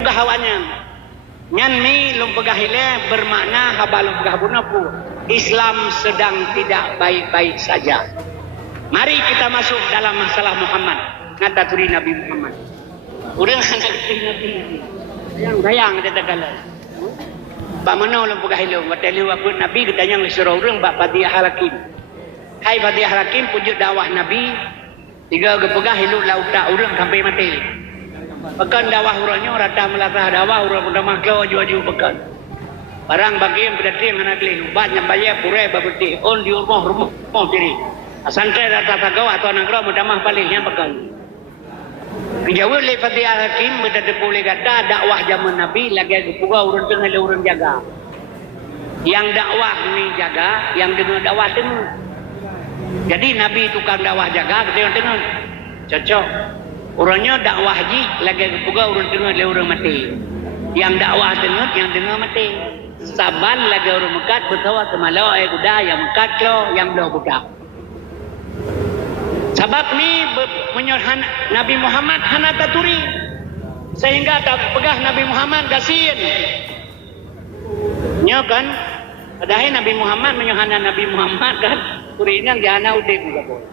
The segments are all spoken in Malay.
gahawannya nyan mi lumpegahile bermakna habalum gahabunapu Islam sedang tidak baik-baik saja. Mari kita masuk dalam masalah Muhammad ngata turi Nabi Muhammad urang anak Nabi sayang ada kala ba mana lumpegahile watelu aku Nabi gedanyang lisura urang ba Fadiyah Hakim. Hai Fadiyah Hakim pujuk dakwah Nabi tiga gepegah hilu lauta urang sampai mati. Pekan dakwah urangnya rata melatah dakwah urang udah maklo jual-jual pekan. Barang bagi yang berarti anak lih banyak bayar purai babeti on di rumah diri. Santai rata tagaw atau nangro mudah mah palingnya pekan. Dijawab oleh Fadiyah Hakim mudah boleh kata dakwah zaman Nabi lagi puga urang tengah urang jaga. Yang dakwah ni jaga, yang dengar dakwah dengar. Jadi Nabi tukang dakwah jaga tengah cocok. Orangnya dakwah haji lagi puga urang dengar le urang mati. Yang dakwah dengar mati. Saban lagi orang mekat bertawa semalau kuda yang mekat lo yang belah budak. Sebab ni menyorhan Nabi Muhammad hana taturi sehingga tak pegah Nabi Muhammad gasin. Nya kan padahal Nabi Muhammad menyorhan Nabi Muhammad kan turi nang jana ude juga boleh.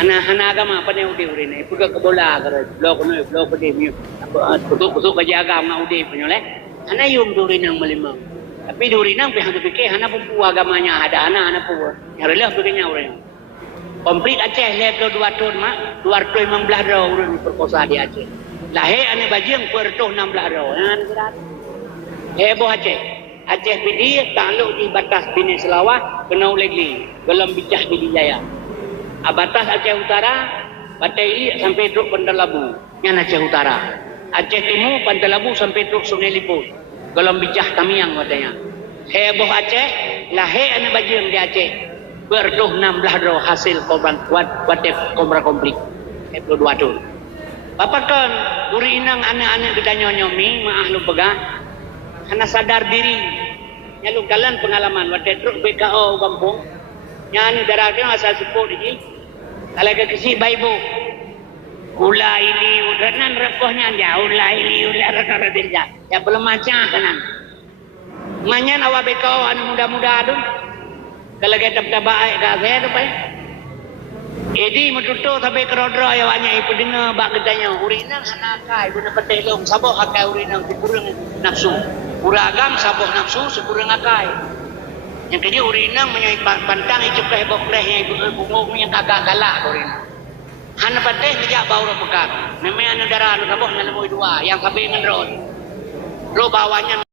Hana agama apa ni ude urine puga kebola kare blok no blok pede mi kusuk kerja agama ude penyoleh hana yum duri nang melimang tapi duri nang pe hang pikir hana pun agamanya ada hana pun nyarela begini urang komplit Aceh level 2 tahun mak 215 ro urang perkosa di Aceh lahir ane bajing pertuh 16 ro kan berat heboh Aceh pidi takluk di batas Bini Selawah kena ulegli dalam bicah di Jaya. Abatas Aceh Utara, Batai Ili sampai truk Bandar Labu, yang Aceh Utara. Aceh Timur, Bandar Labu sampai truk Sungai Liput. Golong bicah Tamiang katanya. Heboh Aceh, lahir anak bajing di Aceh. Bertuh 16 roh hasil korban watif komra komplit. Heboh 2 tu. Bapak kan, uri inang anak-anak kita nyonyomi, maah lu pegah. Karena sadar diri. Nyalu kalian pengalaman, watif truk BKO kampung. Yang darahnya asal sepuluh ini, kalau kekisi baibu, ulai ini udah nan repohnya jauh, ulai ini udah rata dia, ya belum macam kanan. Manyan awak bekau anu muda-muda tu, kalau kita baik dah tu baik. Edi metutu sampai kerodro ya banyak ibu dengar bak katanya urinan hanakai guna petelong saboh akai urinan kurang nafsu, uragam saboh nafsu sekurang akai. Yang kerja urinang menyai pantang itu pehbok lehnya ibu bungung yang kagak galak urinang. Hana pateh sejak bau pekat. Namanya darah lu saboh nalamoy dua yang kabeh ngan ron. Lo bawanya